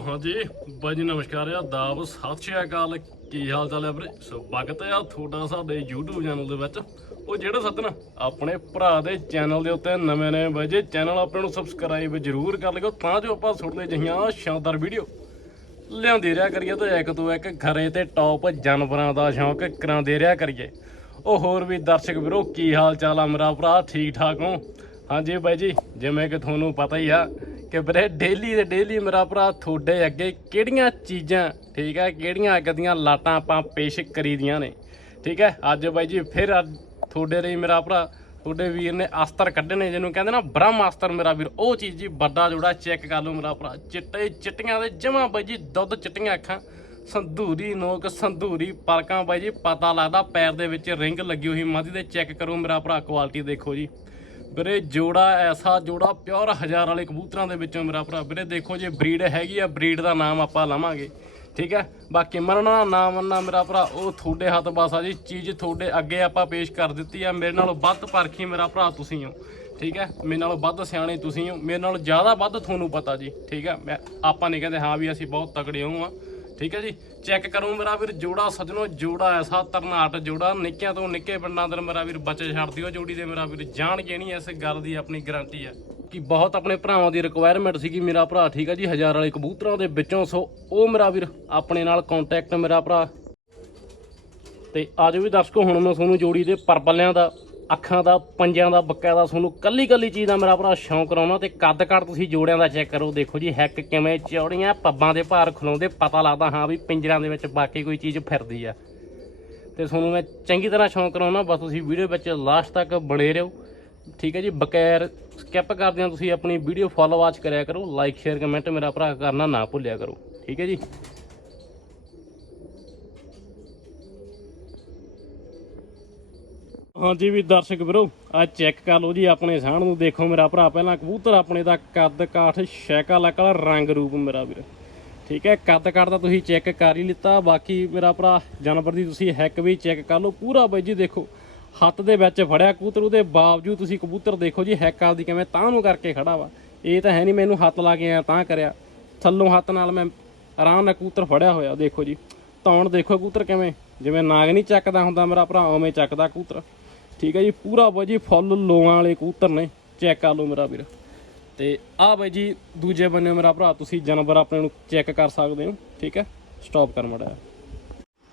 ਹਾਂਜੀ ਬਾਈ ਜੀ ਨਮਸਕਾਰ ਆ ਦਾਬ ਸਤਿ ਸ਼੍ਰੀ ਅਕਾਲ। ਕੀ ਹਾਲ ਚਾਲ ਹੈ ਵੀਰੇ? ਸਵਾਗਤ ਆ ਤੁਹਾਡਾ ਸਾਡੇ YouTube ਚੈਨਲ ਦੇ ਵਿੱਚ। ਉਹ ਜਿਹੜਾ ਸੱਜਣ, ਆਪਣੇ ਭਰਾ ਦੇ ਚੈਨਲ ਦੇ ਉੱਤੇ ਨਵੇਂ ਨਵੇਂ ਬਾਈ ਚੈਨਲ ਆਪਣੇ ਨੂੰ ਸਬਸਕ੍ਰਾਈਬ ਜ਼ਰੂਰ ਕਰ ਲਿਓ, ਤਾਂ ਜੋ ਆਪਾਂ ਸੁਣਦੇ ਜਿਹੀਆਂ ਸ਼ਾਨਦਾਰ ਵੀਡੀਓ ਲਿਆਉਂਦੇ ਰਿਹਾ ਕਰੀਏ ਤੇ ਇੱਕ ਤੋਂ ਇੱਕ ਘਰੇ ਤੇ ਟੌਪ ਜਾਨਵਰਾਂ ਦਾ ਸ਼ੌਂਕ ਕਰਾਉਂਦੇ ਰਿਹਾ ਕਰੀਏ। ਉਹ ਹੋਰ ਵੀ ਦਰਸ਼ਕ ਵੀਰੋ, ਕੀ ਹਾਲ ਚਾਲ ਆ ਮੇਰਾ ਭਰਾ? ਠੀਕ ਠਾਕ ਹੋ? ਹਾਂਜੀ ਬਾਈ ਜੀ, ਜਿਵੇਂ ਕਿ ਤੁਹਾਨੂੰ ਪਤਾ ਹੀ ਆ ਕਿ ਵੀਰੇ ਡੇਲੀ ਦੇ ਡੇਲੀ ਮੇਰਾ ਭਰਾ ਤੁਹਾਡੇ ਅੱਗੇ ਕਿਹੜੀਆਂ ਚੀਜ਼ਾਂ, ਠੀਕ ਹੈ, ਕਿਹੜੀਆਂ ਅੱਗ ਦੀਆਂ ਲਾਟਾਂ ਆਪਾਂ ਪੇਸ਼ ਕਰੀਦੀਆਂ ਨੇ, ਠੀਕ ਹੈ, ਅੱਜ ਬਾਈ ਜੀ ਫਿਰ ਅੱਜ ਤੁਹਾਡੇ ਲਈ ਮੇਰਾ ਭਰਾ, ਤੁਹਾਡੇ ਵੀਰ ਨੇ ਅਸਤਰ ਕੱਢੇ ਨੇ, ਜਿਹਨੂੰ ਕਹਿੰਦੇ ਨਾ ਬ੍ਰਹਮ ਅਸਤਰ ਮੇਰਾ ਵੀਰ, ਉਹ ਚੀਜ਼ ਜੀ ਵੱਡਾ ਜੋੜਾ ਚੈੱਕ ਕਰ ਲਓ ਮੇਰਾ ਭਰਾ, ਚਿੱਟੇ ਚਿੱਟੀਆਂ ਦੇ ਜਮਾਂ ਬਾਈ ਜੀ ਦੁੱਧ ਚਿੱਟੀਆਂ ਅੱਖਾਂ, ਸੰਧੂਰੀ ਨੋਕ, ਸੰਧੂਰੀ ਪਲਕਾਂ ਬਾਈ ਜੀ, ਪਤਾ ਲੱਗਦਾ ਪੈਰ ਦੇ ਵਿੱਚ ਰਿੰਗ ਲੱਗੀ ਹੋਈ ਮਾਦੀ ਦੇ ਚੈੱਕ ਕਰੋ ਮੇਰਾ ਭਰਾ ਕੁਆਲਿਟੀ ਦੇਖੋ ਜੀ। ਵੀਰੇ ਜੋੜਾ ਐਸਾ ਜੋੜਾ ਪਿਓਰ ਹਜ਼ਾਰ ਵਾਲੇ ਕਬੂਤਰਾਂ ਦੇ ਵਿੱਚੋਂ ਮੇਰਾ ਭਰਾ। ਵੀਰੇ ਦੇਖੋ ਜੇ ਬਰੀਡ ਹੈਗੀ ਆ, ਬਰੀਡ ਦਾ ਨਾਮ ਆਪਾਂ ਲਵਾਂਗੇ। ਠੀਕ ਹੈ? ਬਾਕੀ ਮਰਨਾ ਨਾ ਮੰਨਣਾ ਮੇਰਾ ਭਰਾ, ਉਹ ਤੁਹਾਡੇ ਹੱਥ ਬਸ ਆ ਜੀ। ਚੀਜ਼ ਤੁਹਾਡੇ ਅੱਗੇ ਆਪਾਂ ਪੇਸ਼ ਕਰ ਦਿੱਤੀ ਆ। ਮੇਰੇ ਨਾਲੋਂ ਵੱਧ ਪਰਖੀ ਮੇਰਾ ਭਰਾ ਤੁਸੀਂ ਹੋ। ਠੀਕ ਹੈ? ਮੇਰੇ ਨਾਲੋਂ ਵੱਧ ਸਿਆਣੇ ਤੁਸੀਂ ਹੋ। ਮੇਰੇ ਨਾਲੋਂ ਜ਼ਿਆਦਾ ਵੱਧ ਤੁਹਾਨੂੰ ਪਤਾ ਜੀ। ਠੀਕ ਹੈ? ਮੈਂ ਆਪਾਂ ਨਹੀਂ ਕਹਿੰਦੇ, ਹਾਂ ਵੀ ਅਸੀਂ ਬਹੁਤ ਤਕੜੇ ਹੋ ਆ ਠੀਕ ਹੈ ਜੀ। ਚੈੱਕ ਕਰੋ ਮੇਰਾ ਵੀਰ, ਜੋੜਾ ਸਜਣੋ, ਜੋੜਾ ਐਸਾ ਤਰਨਾਟ ਜੋੜਾ। ਨਿੱਕਿਆਂ ਤੋਂ ਨਿੱਕੇ ਪਿੰਡਾਂ ਦੇ ਮੇਰਾ ਵੀਰ ਬੱਚੇ ਛੱਡ ਦਿਓ ਜੋੜੀ ਦੇ ਮੇਰਾ ਵੀਰ। ਜਾਣ ਕੇ ਨਹੀਂ ਇਸ ਗੱਲ ਦੀ ਆਪਣੀ ਗਾਰੰਟੀ ਹੈ। ਕਿ ਬਹੁਤ ਆਪਣੇ ਭਰਾਵਾਂ ਦੀ ਰਿਕੁਆਇਰਮੈਂਟ ਸੀਗੀ ਮੇਰਾ ਭਰਾ, ਠੀਕ ਹੈ ਜੀ, ਹਜ਼ਾਰ ਵਾਲੇ ਕਬੂਤਰਾਂ ਦੇ ਵਿੱਚੋਂ। ਸੋ ਉਹ ਮੇਰਾ ਵੀਰ ਆਪਣੇ ਨਾਲ ਕੰਟੈਕਟ ਮੇਰਾ ਭਰਾ। ਤੇ ਆਜੋ ਵੀ ਦਰਸ਼ਕੋ, ਹੁਣ ਮੈਂ ਤੁਹਾਨੂੰ ਜੋੜੀ ਦੇ ਪਰਪਲਿਆਂ ਦਾ ਅੱਖਾਂ ਦਾ ਪੰਜਾਂ ਦਾ ਬੱਕਾ ਦਾ, ਤੁਹਾਨੂੰ ਕੱਲੀ ਕੱਲੀ ਚੀਜ਼ ਦਾ ਮੇਰਾ ਭਰਾ ਸ਼ੌਂਕ ਕਰਾਉਣਾ ਤੇ ਕੱਦ ਕੱਦ ਤੁਸੀਂ ਜੋੜਿਆਂ ਦਾ ਚੈੱਕ ਕਰੋ। ਦੇਖੋ ਜੀ, ਹੈਕ ਕਿਵੇਂ ਚੌੜੀਆਂ, ਪੱਬਾਂ ਦੇ ਭਾਰ ਖਲੋਂਦੇ, ਪਤਾ ਲੱਗਦਾ ਹਾਂ ਵੀ ਪਿੰਜਰਾਂ ਦੇ ਵਿੱਚ ਬਾਕੀ ਕੋਈ ਚੀਜ਼ ਫਿਰਦੀ ਆ। ਤੇ ਤੁਹਾਨੂੰ ਮੈਂ ਚੰਗੀ ਤਰ੍ਹਾਂ ਸ਼ੌਂਕ ਕਰਾਉਣਾ ਬਸ ਤੁਸੀਂ ਵੀਡੀਓ ਵਿੱਚ ਲਾਸਟ ਤੱਕ ਬਣੇ ਰਹੋ। ਠੀਕ ਹੈ ਜੀ, ਬਗੈਰ ਸਕਿਪ ਕਰਦਿਆਂ ਤੁਸੀਂ ਆਪਣੀ ਵੀਡੀਓ ਫੋਲੋ ਵਾਚ ਕਰਿਆ ਕਰੋ ਲਾਈਕ ਸ਼ੇਅਰ ਕਮੈਂਟ ਮੇਰਾ ਭਰਾ ਕਰਨਾ ਨਾ ਭੁੱਲਿਆ ਕਰੋ। ਠੀਕ ਹੈ ਜੀ। ਹਾਂਜੀ ਵੀ ਦਰਸ਼ਕ ਵੀਰੋ ਆ ਚੈੱਕ ਕਰ ਲਓ ਜੀ ਆਪਣੇ ਸਾਹਣ ਨੂੰ। ਦੇਖੋ ਮੇਰਾ ਭਰਾ, ਪਹਿਲਾਂ ਕਬੂਤਰ ਆਪਣੇ ਦਾ ਕੱਦ ਕਾਠ ਸ਼ੈਕਾ ਲਕਲ ਰੰਗ ਰੂਪ ਮੇਰਾ ਵੀਰ। ਠੀਕ ਹੈ, ਕੱਦ ਕਾਠ ਦਾ ਤੁਸੀਂ ਚੈੱਕ ਕਰ ਹੀ ਲਿੱਤਾ। ਬਾਕੀ ਮੇਰਾ ਭਰਾ, ਜਾਨਵਰ ਦੀ ਤੁਸੀਂ ਹੈਕ ਵੀ ਚੈੱਕ ਕਰ ਲਓ। ਪੂਰਾ ਬਾਈ ਜੀ ਦੇਖੋ, ਹੱਥ ਦੇ ਵਿੱਚ ਫੜਿਆ ਕਬੂਤਰ, ਉਹਦੇ ਬਾਵਜੂਦ ਤੁਸੀਂ ਕਬੂਤਰ ਦੇਖੋ ਜੀ ਹੈਕ ਆਪਦੀ ਕਿਵੇਂ ਤਾਂ ਨੂੰ ਕਰਕੇ ਖੜਾ ਵਾ। ਇਹ ਤਾਂ ਹੈ ਨਹੀਂ ਮੈਨੂੰ ਹੱਥ ਲਾ ਕੇ ਆਇਆ ਤਾਂ ਕਰਿਆ। ਥੱਲੋਂ ਹੱਥ ਨਾਲ ਮੈਂ ਆਰਾਮ ਨਾਲ ਕਬੂਤਰ ਫੜਿਆ ਹੋਇਆ, ਦੇਖੋ ਜੀ। ਧੌਣ ਦੇਖੋ ਕਬੂਤਰ ਕਿਵੇਂ। ਜਿਵੇਂ ਨਾਗ ਨਹੀਂ ਚੱਕਦਾ ਹੁੰਦਾ ਮੇਰਾ ਭਰਾ, ਉਵੇਂ ਚੱਕਦਾ ਕਬੂਤਰ। ਠੀਕ ਹੈ ਜੀ, ਪੂਰਾ ਬਾਈ ਜੀ, ਫੁੱਲ ਲੋਆਂ ਵਾਲੇ ਕਬੂਤਰ ਨੇ, ਚੈੱਕ ਕਰ ਲਓ ਮੇਰਾ ਵੀਰ। ਤੇ ਆਹ ਬਾਈ ਜੀ, ਦੂਜੇ ਬੰਨੇ ਮੇਰਾ ਭਰਾ, ਤੁਸੀਂ ਜਾਨਵਰ ਆਪਣੇ ਨੂੰ ਚੈੱਕ ਕਰ ਸਕਦੇ ਹੋ, ਠੀਕ ਹੈ? ਸਟਾਪ ਕਰ ਮੜਾ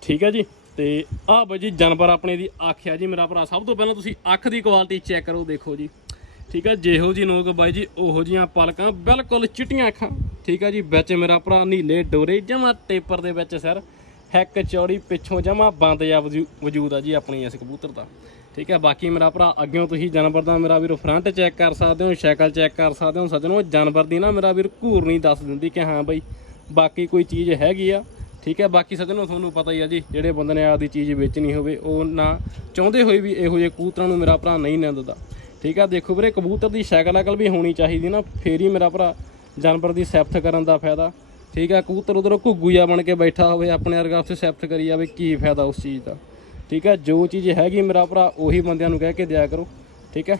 ਠੀਕ ਹੈ ਜੀ, ਤੇ ਆਹ ਬਾਈ ਜੀ, ਜਾਨਵਰ ਆਪਣੇ ਦੀ ਅੱਖ ਆ ਜੀ ਮੇਰਾ ਭਰਾ। ਸਭ ਤੋਂ ਪਹਿਲਾਂ ਤੁਸੀਂ ਅੱਖ ਦੀ ਕੁਆਲਿਟੀ ਚੈੱਕ ਕਰੋ, ਦੇਖੋ ਜੀ। ਠੀਕ ਹੈ, ਜਿਹੋ ਜੀ ਨੋਕ ਬਾਈ ਜੀ, ਉਹੋ ਜੀਆਂ ਪਲਕਾਂ, ਬਿਲਕੁਲ ਚਿੱਟੀਆਂ ਅੱਖਾਂ। ਠੀਕ ਹੈ ਜੀ, ਵਿੱਚ ਮੇਰਾ ਭਰਾ, ਨੀਲੇ ਡੋਰੇ, ਜਮਾ ਟੇਪਰ ਦੇ ਵਿੱਚ ਸਰ। ਹੈਕ ਚੌੜੀ ਪਿੱਛੋਂ ਜਮਾ ਬੰਦ ਜਾਂ ਵਜੂ- ਵਜੂਦ ਆ ਜੀ ਆਪਣੀ ਇਸ ਕਬੂਤਰ ਦਾ। ਠੀਕ ਹੈ, ਬਾਕੀ ਮੇਰਾ ਭਰਾ, ਅੱਗਿਓਂ ਤੁਸੀਂ ਜਾਨਵਰ ਦਾ ਮੇਰਾ ਵੀਰ ਫਰੰਟ ਚੈੱਕ ਕਰ ਸਕਦੇ ਹੋ ਸ਼ਕਲ ਚੈੱਕ ਕਰ ਸਕਦੇ ਹੋ, ਸੱਜਣੋ, ਜਾਨਵਰ ਦੀ ਨਾ ਮੇਰਾ ਵੀਰ ਘੂਰ ਨਹੀਂ ਦੱਸ ਦਿੰਦੀ ਕਿ ਹਾਂ ਬਈ ਬਾਕੀ ਕੋਈ ਚੀਜ਼ ਹੈਗੀ ਆ। ਠੀਕ ਹੈ, ਬਾਕੀ ਸੱਜਣੋ ਤੁਹਾਨੂੰ ਪਤਾ ਹੀ ਆ ਜੀ, ਜਿਹੜੇ ਬੰਦੇ ਨੇ ਆਪਦੀ ਚੀਜ਼ ਵੇਚਣੀ ਹੋਵੇ, ਉਹ ਨਾ ਚਾਹੁੰਦੇ ਹੋਏ ਵੀ ਇਹੋ ਜਿਹੇ ਕਬੂਤਰਾਂ ਨੂੰ ਮੇਰਾ ਭਰਾ ਨਹੀਂ ਨਾ ਠੀਕ ਆ ਦੇਖੋ ਵੀਰੇ, ਕਬੂਤਰ ਦੀ ਸ਼ਕਲ ਅਕਲ ਵੀ ਹੋਣੀ ਚਾਹੀਦੀ ਨਾ, ਫੇਰ ਹੀ ਮੇਰਾ ਭਰਾ ਜਾਨਵਰ ਦੀ ਸਿਫਤ ਕਰਨ ਦਾ ਫਾਇਦਾ। ਠੀਕ ਆ, ਕਬੂਤਰ ਉਧਰੋਂ ਘੁੱਗੂ ਜਿਹਾ ਬਣ ਕੇ ਬੈਠਾ ਹੋਵੇ, ਆਪਣੇ ਵਰਗਾ ਉਸੇ ਸਿਫਤ ਕਰੀ ਜਾਵੇ, ਕੀ ਫਾਇਦਾ ਉਸ ਚੀਜ਼ ਦਾ। ਠੀਕ ਹੈ ਜੋ ਚੀਜ਼ ਹੈਗੀ ਮੇਰਾ ਭਰਾ, ਉਹੀ ਬੰਦਿਆਂ ਨੂੰ ਕਹਿ ਕੇ ਦਿਆ ਕਰੋ। ਠੀਕ ਹੈ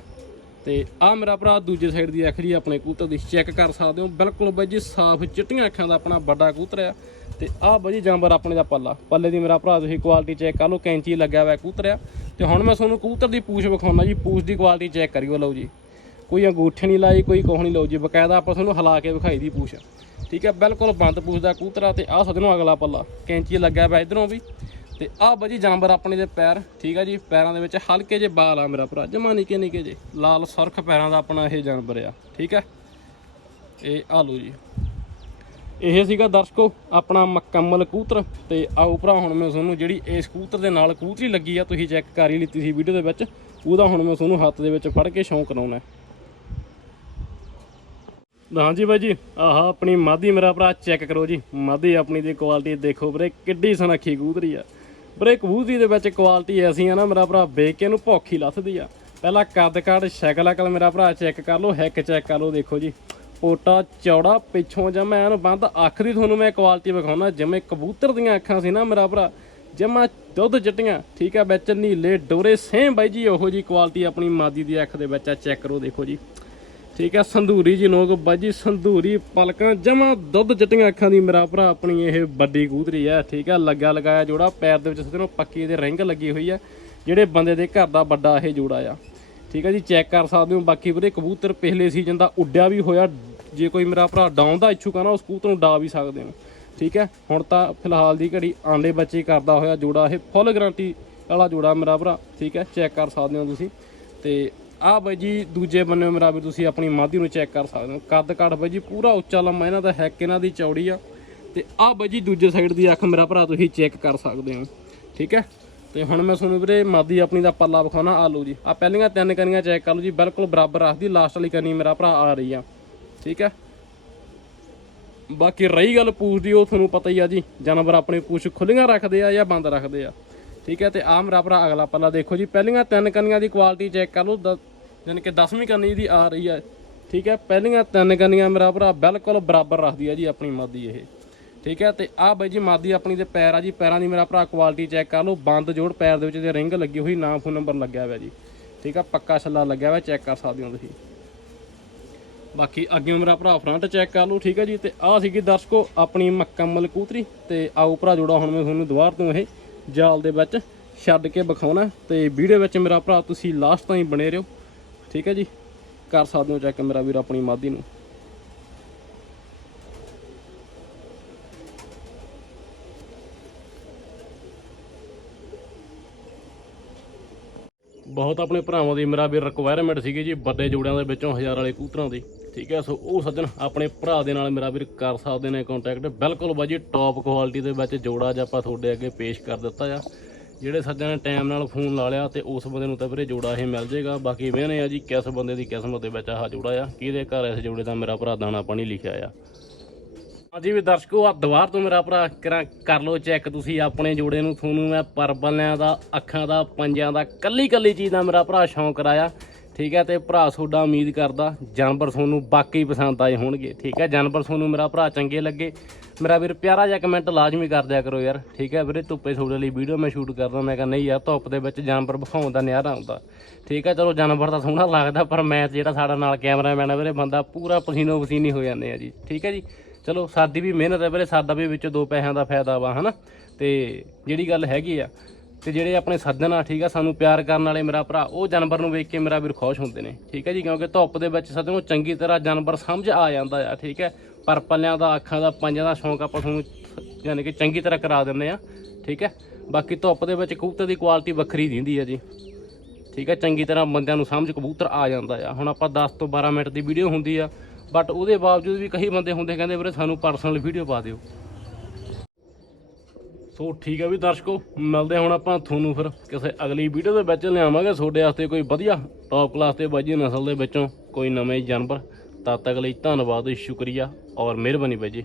ਤੇ ਆ ਮੇਰਾ ਭਰਾ ਦੂਜੇ ਸਾਈਡ ਦੀ ਅੱਖ ਜੀ, ਆਪਣੇ ਕਬੂਤਰ ਦੀ ਚੈੱਕ ਕਰ ਸਕਦੇ ਹੋ। ਬਿਲਕੁਲ ਬਾਈ ਜੀ, ਸਾਫ਼ ਚਿੱਟੀਆਂ ਅੱਖਾਂ ਦਾ ਆਪਣਾ ਵੱਡਾ ਕਬੂਤਰ ਆ। ਤੇ ਆ ਬਾਈ ਜੀ, ਜਾਨਵਰ ਆਪਣੇ ਦਾ ਪੱਲਾ। ਪੱਲੇ ਦੀ ਮੇਰਾ ਭਰਾ, ਤੁਸੀਂ ਕੁਆਲਿਟੀ ਚੈੱਕ ਕਰ ਲਓ, ਕੈਂਚੀ ਲੱਗਿਆ ਹੋਇਆ ਕਬੂਤਰ ਆ। ਤੇ ਹੁਣ ਮੈਂ ਤੁਹਾਨੂੰ ਕਬੂਤਰ ਦੀ ਪੂਛ ਵਿਖਾਉਣਾ ਜੀ, ਪੂਛ ਦੀ ਕੁਆਲਿਟੀ ਚੈੱਕ ਕਰਿਓ ਲਓ ਜੀ। ਕੋਈ ਅੰਗੂਠੇ ਨਹੀਂ ਲਾਈ, ਕੋਈ ਕੋਹ ਨਹੀਂ ਲਓ ਜੀ, ਬਕਾਇਦਾ ਆਪਾਂ ਤੁਹਾਨੂੰ ਹਿਲਾ ਕੇ ਵਿਖਾਈ ਦੀ ਪੂਛ। ਠੀਕ ਹੈ, ਬਿਲਕੁਲ ਬੰਦ ਪੂਛ ਕੂਤਰਾ ਕਬੂਤਰ ਤੇ ਆਹ ਸਦਨੋਂ ਅਗਲਾ ਪੱਲਾ, ਕੈਂਚੀ ਲੱਗਿਆ ਹੋਇਆ ਇਧਰੋਂ ਵੀ। ਤੇ ਆਹ ਬਾਜੀ ਜਾਨਵਰ ਆਪਣੇ ਦੇ ਪੈਰ, ਠੀਕ ਆ ਜੀ, ਪੈਰਾਂ ਦੇ ਵਿੱਚ ਹਲਕੇ ਜਿਹੇ ਬਾਲ ਆ ਮੇਰਾ ਭਰਾ, ਜਮਾ ਨਿੱਕੇ ਨਿੱਕੇ ਜੇ ਲਾਲ ਸੁਰਖ ਪੈਰਾਂ ਦਾ ਆਪਣਾ ਇਹ ਜਾਨਵਰ ਆ, ਠੀਕ ਹੈ। ਇਹ ਆ ਲਓ ਜੀ। ਇਹ ਸੀਗਾ ਦਰਸ਼ਕੋ ਆਪਣਾ ਮੁਕੰਮਲ ਕੂਤਰ, ਤੇ ਆਓ ਭਰਾ, ਹੁਣ ਮੈਂ ਤੁਹਾਨੂੰ ਜਿਹੜੀ ਇਸ ਕੂਤਰ ਦੇ ਨਾਲ ਕੂਤਰੀ ਲੱਗੀ ਆ, ਤੁਸੀਂ ਚੈੱਕ ਕਰ ਹੀ ਲਿੱਤੀ ਸੀ ਵੀਡੀਓ ਦੇ ਵਿੱਚ, ਉਹਦਾ ਹੁਣ ਮੈਂ ਤੁਹਾਨੂੰ ਹੱਥ ਦੇ ਵਿੱਚ ਫੜ ਕੇ ਸ਼ੌਂਕ ਕਰਾਉਣਾ ਹਾਂਜੀ ਬਾਈ ਜੀ, ਆਹ ਆਪਣੀ ਮਾਦੀ, ਮੇਰਾ ਭਰਾ ਚੈੱਕ ਕਰੋ ਜੀ। ਮਾਦੀ ਆਪਣੀ ਦੀ ਕੁਆਲਿਟੀ ਦੇਖੋ ਵੀਰੇ, ਕਿੱਡੀ ਸੁਨੱਖੀ ਕਬੂਤਰੀ ਆ। ਵੀਰੇ, ਕਬੂਤਰੀ ਦੇ ਵਿੱਚ ਕੁਆਲਿਟੀ ਐਸੀ ਆ ਨਾ, ਮੇਰਾ ਭਰਾ ਵੇਖ ਕੇ ਇਹਨੂੰ ਭੁੱਖ ਲੱਥਦੀ ਆ। ਪਹਿਲਾਂ ਕੱਦ ਕਾਠ, ਸ਼ਕਲ ਅਕਲ ਮੇਰਾ ਭਰਾ ਚੈੱਕ ਕਰ ਲਓ ਹੈਕ ਚੈੱਕ ਕਰ ਲਓ, ਦੇਖੋ ਜੀ। ਪੋਟਾ ਚੌੜਾ, ਪਿੱਛੋਂ ਜਮਾ ਐਨ ਬੰਦ ਅੱਖ ਦੀ ਤੁਹਾਨੂੰ ਮੈਂ ਕੁਆਲਿਟੀ ਵਿਖਾਉਣਾ, ਜਿਵੇਂ ਕਬੂਤਰ ਦੀਆਂ ਅੱਖਾਂ ਸੀ ਨਾ ਮੇਰਾ ਭਰਾ ਜਮਾ ਦੁੱਧ ਚਿੱਟੀਆਂ ਠੀਕ ਆ, ਵਿੱਚ ਨੀਲੇ ਡੋਰੇ ਸੇਮ ਬਾਈ ਜੀ, ਉਹੋ ਜੀ ਕੁਆਲਿਟੀ ਆਪਣੀ ਮਾਦੀ ਦੀ ਅੱਖ ਦੇ ਵਿੱਚ ਆ ਚੈੱਕ ਕਰੋ, ਦੇਖੋ ਜੀ। ਠੀਕ ਹੈ, ਸੰਧੂਰੀ ਜੀ ਨੋਕ ਬਾਜੀ ਸੰਧੂਰੀ ਪਲਕਾਂ, ਜਮਾ ਦੁੱਧ ਚਟੀਆਂ ਅੱਖਾਂ ਦੀ ਮੇਰਾ ਭਰਾ, ਆਪਣੀ ਇਹ ਵੱਡੀ ਕੂਤਰੀ ਹੈ, ਠੀਕ ਹੈ, ਲੱਗਾ ਲਗਾਇਆ ਜੋੜਾ, ਪੈਰ ਦੇ ਵਿੱਚ ਸਿੱਧੇ ਨੂੰ ਪੱਕੀ ਦੇ ਰਿੰਗ ਲੱਗੀ ਹੋਈ ਹੈ, ਜਿਹੜੇ ਬੰਦੇ ਦੇ ਘਰ ਦਾ ਵੱਡਾ ਇਹ ਜੋੜਾ ਆ। ਠੀਕ ਹੈ ਜੀ, ਚੈੱਕ ਕਰ ਸਕਦੇ ਹੋ, ਬਾਕੀ ਵੀਰੇ ਕਬੂਤਰ ਪਿਛਲੇ ਸੀਜ਼ਨ ਦਾ ਉੱਡਿਆ ਵੀ ਹੋਇਆ, ਜੇ ਕੋਈ ਮੇਰਾ ਭਰਾ ਡਾਊਨ ਦਾ ਇੱਛੂ ਕਰਨਾ ਉਸ ਕਬੂਤਰ ਨੂੰ ਡਾ ਵੀ ਸਕਦੇ ਹੋ। ਠੀਕ ਹੈ, ਹੁਣ ਤਾਂ ਫਿਲਹਾਲ ਦੀ ਘੜੀ ਆਂਡੇ ਬੱਚੇ ਕਰਦਾ ਹੋਇਆ ਜੋੜਾ, ਇਹ ਫੁੱਲ ਗਾਰੰਟੀ ਵਾਲਾ ਜੋੜਾ ਮੇਰਾ ਭਰਾ, ਠੀਕ ਹੈ, ਚੈੱਕ ਕਰ ਸਕਦੇ ਹੋ ਤੁਸੀਂ, ਤੇ ਆਹ ਬਾਈ ਜੀ ਦੂਜੇ ਬੰਨੇ ਮੇਰਾ ਵੀ ਤੁਸੀਂ ਆਪਣੀ ਮਾਦੀ ਨੂੰ ਚੈੱਕ ਕਰ ਸਕਦੇ ਹੋ। ਕੱਦ ਕਾਠ ਬਾਈ ਜੀ ਪੂਰਾ ਉੱਚਾ ਲੰਮਾ, ਇਹਨਾਂ ਦਾ ਹੈਕ ਇਹਨਾਂ ਦੀ ਚੌੜੀ ਆ। ਤੇ ਆਹ ਬਾਈ ਜੀ ਦੂਜੇ ਸਾਈਡ ਦੀ ਅੱਖ ਮੇਰਾ ਭਰਾ ਤੁਸੀਂ ਚੈੱਕ ਕਰ ਸਕਦੇ ਹੋ। ਠੀਕ ਹੈ? ਤੇ ਹੁਣ ਮੈਂ ਤੁਹਾਨੂੰ ਵੀਰੇ ਮਾਦੀ ਆਪਣੀ ਦਾ ਪੱਲਾ ਵਿਖਾਉਣਾ ਆ ਲਓ ਜੀ। ਆ ਪਹਿਲੀਆਂ ਤਿੰਨ ਕਨੀਆਂ ਚੈੱਕ ਕਰ ਲਓ ਜੀ, ਬਿਲਕੁਲ ਬਰਾਬਰ ਰੱਖਦੀ ਲਾਸਟ ਵਾਲੀ ਕਨੀ ਮੇਰਾ ਭਰਾ ਆ ਰਹੀ ਆ। ਠੀਕ ਹੈ? ਬਾਕੀ ਰਹੀ ਗੱਲ ਪੂਛ ਦੀ ਉਹ ਤੁਹਾਨੂੰ ਪਤਾ ਹੀ ਆ ਜੀ, ਜਾਨਵਰ ਆਪਣੇ ਪੂਛ ਖੁੱਲੀਆਂ ਰੱਖਦੇ ਆ ਜਾਂ ਬੰਦ ਰੱਖਦੇ ਆ। ਠੀਕ ਹੈ? ਤੇ ਆ ਮੇਰਾ ਭਰਾ ਅਗਲਾ ਪੱਲਾ ਦੇਖੋ ਜੀ, ਪਹਿਲੀਆਂ ਤਿੰਨ ਕਨੀਆਂ ਦੀ ਕੁਆਲਿਟੀ ਚੈੱਕ ਕਰ ਲਓ, ਦ- ਯਾਨੀ ਕਿ 10ਵੀਂ ਕਨੀ ਦੀ ਆ ਰਹੀ ਹੈ, ਠੀਕ ਹੈ, ਪਹਿਲੀਆਂ ਤਿੰਨ ਕਨੀਆਂ ਮੇਰਾ ਭਰਾ ਬਿਲਕੁਲ ਬਰਾਬਰ ਰੱਖਦੀ ਹੈ ਜੀ ਆਪਣੀ ਮਾਦੀ ਇਹ, ਠੀਕ ਹੈ, ਤੇ ਆ ਬਾਈ ਜੀ ਮਾਦੀ ਆਪਣੀ ਦੇ ਪੈਰ ਆ ਜੀ, ਪੈਰਾਂ ਦੀ ਮੇਰਾ ਭਰਾ ਕੁਆਲਿਟੀ ਚੈੱਕ ਕਰ ਲਓ, ਬੰਦ ਜੋੜ ਪੈਰ ਦੇ ਵਿੱਚ ਦੇ ਰਿੰਗ ਲੱਗੀ ਹੋਈ, ਨਾਮ ਫੋਨ ਨੰਬਰ ਲੱਗਿਆ ਹੋਇਆ ਜੀ, ਠੀਕ ਆ ਪੱਕਾ ਛੱਲਾ ਲੱਗਿਆ ਹੋਇਆ ਚੈੱਕ ਕਰ ਸਕਦੇ ਹੋ ਤੁਸੀਂ। ਬਾਕੀ ਅੱਗੇ ਮੇਰਾ ਭਰਾ ਫਰੰਟ ਚੈੱਕ ਕਰ ਲਓ, ਠੀਕ ਹੈ ਜੀ, ਤੇ ਆਹ ਸੀਗੀ ਦਰਸ਼ਕੋ ਆਪਣੀ ਮੁਕੰਮਲ ਕੂਤਰੀ, ਤੇ ਆਓ ਭਰਾ ਜੋੜਾ ਹੁਣ ਮੈਂ ਤੁਹਾਨੂੰ ਦੁਬਾਰ ਤੋਂ ਇਹ ਜਾਲ ਦੇ ਵਿੱਚ ਛੱਡ ਕੇ ਵਿਖਾਉਣਾ, ਤੇ ਵੀਡੀਓ ਵਿੱਚ ਮੇਰਾ ਭਰਾ ਤੁਸੀਂ ਲਾਸਟ ਤਾਈਂ ਬਣੇ ਰਹੋ। ਠੀਕ ਹੈ ਜੀ। ਕਰ ਸਕਦੇ ਹੋ ਚੈੱਕ ਮੇਰਾ ਵੀਰ ਆਪਣੀ ਮਾਦੀ ਨੂੰ। ਬਹੁਤ ਆਪਣੇ ਭਰਾਵਾਂ ਦੀ ਮੇਰਾ ਵੀ ਰਿਕੁਆਇਰਮੈਂਟ ਸੀਗੀ ਜੀ, ਵੱਡੇ ਜੋੜਿਆਂ ਦੇ ਵਿੱਚੋਂ ਹਜ਼ਾਰ ਵਾਲੇ ਕੂਤਰਾਂ ਦੀ। ਠੀਕ ਹੈ, ਸੋ ਉਹ ਸੱਜਣ ਆਪਣੇ ਭਰਾ ਦੇ ਨਾਲ ਮੇਰਾ ਵੀਰ ਕਰ ਸਕਦੇ ਨੇ ਕੰਟੈਕਟ ਬਿਲਕੁਲ ਬਾਜੀ ਟੌਪ ਕੁਆਲਿਟੀ ਦੇ ਵਿੱਚ ਜੋੜਾ ਜਿਹਾ ਆਪਾਂ ਤੁਹਾਡੇ ਅੱਗੇ ਪੇਸ਼ ਕਰ ਦਿੱਤਾ ਆ। ਜਿਹੜੇ ਸੱਜਣ ਨੇ ਟਾਈਮ ਨਾਲ ਫੋਨ ਲਾ ਲਿਆ ਤੇ ਉਸ ਬੰਦੇ ਨੂੰ ਤਾਂ ਵੀਰੇ ਜੋੜਾ ਇਹ ਮਿਲ ਜਾਏਗਾ। ਬਾਕੀ ਵੇਹਨੇ ਆ ਜੀ ਕਿਸ ਬੰਦੇ ਦੀ ਕਿਸਮਤ ਦੇ ਵਿੱਚ ਆਹ ਜੋੜਾ ਆ, ਕਿਹਦੇ ਘਰ ਇਸ ਜੋੜੇ ਦਾ ਮੇਰਾ ਭਰਾ ਦਾਣਾ ਪਾਣੀ ਲਿਖਿਆ ਆ। ਹਾਂਜੀ ਵੀ ਦਰਸ਼ਕੋ ਆ ਦੁਬਾਰ ਤੋਂ ਮੇਰਾ ਭਰਾ ਕਰਾਂ, ਕਰ ਲਓ ਚੈੱਕ ਤੁਸੀਂ ਆਪਣੇ ਜੋੜੇ ਨੂੰ। ਤੁਹਾਨੂੰ ਮੈਂ ਪਰਬਲਿਆਂ ਦਾ, ਅੱਖਾਂ ਦਾ, ਪੰਜਾਂ ਦਾ ਕੱਲੀ ਕੱਲੀ ਚੀਜ਼ ਦਾ ਮੇਰਾ ਭਰਾ ਸ਼ੌਂਕ ਕਰਾਇਆ। ਠੀਕ ਹੈ, ਤੇ ਭਰਾ ਤੁਹਾਡਾ ਉਮੀਦ ਕਰਦਾ ਜਾਨਵਰ ਤੁਹਾਨੂੰ ਬਾਕੀ ਪਸੰਦ ਆਏ ਹੋਣਗੇ। ਠੀਕ ਹੈ, ਜਾਨਵਰ ਤੁਹਾਨੂੰ ਮੇਰਾ ਭਰਾ ਚੰਗੇ ਲੱਗੇ। ਮੇਰਾ ਵੀਰ ਪਿਆਰਾ ਜਿਹਾ ਕਮੈਂਟ ਲਾਜ਼ਮੀ ਕਰ ਦਿਆ ਕਰੋ ਯਾਰ। ਠੀਕ ਹੈ ਵੀਰੇ, ਧੁੱਪੇ ਤੁਹਾਡੇ ਲਈ ਵੀਡੀਓ ਮੈਂ ਸ਼ੂਟ ਕਰਦਾ ਮੈਂ ਕਹਿੰਦਾ ਨਹੀਂ ਯਾਰ, ਧੁੱਪ ਦੇ ਵਿੱਚ ਜਾਨਵਰ ਵਿਖਾਉਣ ਦਾ ਨਿਆਰਾ ਆਉਂਦਾ ਠੀਕ ਹੈ, ਚਲੋ ਜਾਨਵਰ ਤਾਂ ਸੋਹਣਾ ਲੱਗਦਾ, ਪਰ ਮੈਂ ਜਿਹੜਾ ਸਾਡਾ ਨਾਲ ਕੈਮਰਾਮੈਨ ਹੈ ਵੀਰੇ, ਬੰਦਾ ਪੂਰਾ ਪਸੀਨੋ ਪਸੀਨੀ ਹੋ ਜਾਂਦੇ ਆ ਜੀ। ਠੀਕ ਹੈ ਜੀ, ਚਲੋ ਸਾਡੀ ਵੀ ਮਿਹਨਤ ਹੈ ਵੀਰੇ, ਸਾਡਾ ਵੀ ਵਿੱਚ ਦੋ ਪੈਸਿਆਂ ਦਾ ਫਾਇਦਾ ਵਾ, ਹਨਾ? ਤੇ ਜਿਹੜੀ ਗੱਲ ਹੈਗੀ ਆ ਤੇ ਜਿਹੜੇ ਆਪਣੇ ਸੱਜਣ ਆ, ਠੀਕ ਆ, ਸਾਨੂੰ ਪਿਆਰ ਕਰਨ ਵਾਲੇ ਮੇਰਾ ਭਰਾ, ਉਹ ਜਾਨਵਰ ਨੂੰ ਵੇਖ ਕੇ ਮੇਰਾ ਵੀਰ ਖੁਸ਼ ਹੁੰਦੇ ਨੇ, ਠੀਕ ਹੈ ਜੀ, ਕਿਉਂਕਿ ਧੁੱਪ ਦੇ ਵਿੱਚ ਸੱਜਣ ਚੰਗੀ ਤਰ੍ਹਾਂ ਜਾਨਵਰ ਸਮਝ ਆ ਜਾਂਦਾ ਆ, ਠੀਕ ਹੈ ਪਰ ਪੱਲਿਆਂ ਦਾ, ਅੱਖਾਂ ਦਾ ਪੰਜਾਂ ਦਾ ਸ਼ੌਂਕ ਆਪਾਂ ਤੁਹਾਨੂੰ ਯਾਨੀ ਕਿ ਚੰਗੀ ਤਰ੍ਹਾਂ ਕਰਾ ਦਿੰਦੇ ਆ, ਠੀਕ ਹੈ ਬਾਕੀ ਧੁੱਪ ਦੇ ਵਿੱਚ ਕਬੂਤਰ ਦੀ ਕੁਆਲਿਟੀ ਵੱਖਰੀ ਦਿੰਦੀ ਆ ਜੀ, ਠੀਕ ਹੈ ਚੰਗੀ ਤਰ੍ਹਾਂ ਬੰਦਿਆਂ ਨੂੰ ਸਮਝ ਕਬੂਤਰ ਆ ਜਾਂਦਾ ਆ। ਹੁਣ ਆਪਾਂ 10 ਤੋਂ 12 ਮਿੰਟ ਦੀ ਵੀਡੀਓ ਹੁੰਦੀ ਆ ਬਟ ਉਹਦੇ ਬਾਵਜੂਦ ਵੀ ਕਈ ਬੰਦੇ ਹੁੰਦੇ ਕਹਿੰਦੇ ਵੀਰੇ ਸਾਨੂੰ ਪਰਸਨਲ ਵੀਡੀਓ ਪਾ ਦਿਓ। ਸੋ ਠੀਕ ਹੈ ਵੀ ਦਰਸ਼ਕੋ, ਮਿਲਦੇ ਹੁਣ ਆਪਾਂ ਤੁਹਾਨੂੰ ਫਿਰ ਕਿਸੇ ਅਗਲੀ ਵੀਡੀਓ ਦੇ ਵਿੱਚ ਲਿਆਵਾਂਗੇ। ਤੁਹਾਡੇ ਵਾਸਤੇ ਕੋਈ ਵਧੀਆ ਟੌਪ ਕਲਾਸ ਦੇ ਬਾਜੀ ਨਸਲ ਦੇ ਵਿੱਚੋਂ ਕੋਈ ਨਵੇਂ ਜਾਨਵਰ। ਤਦ ਤੱਕ ਲਈ ਧੰਨਵਾਦ, ਸ਼ੁਕਰੀਆ ਔਰ ਮਿਹਰਬਾਨੀ ਬਾਈ ਜੀ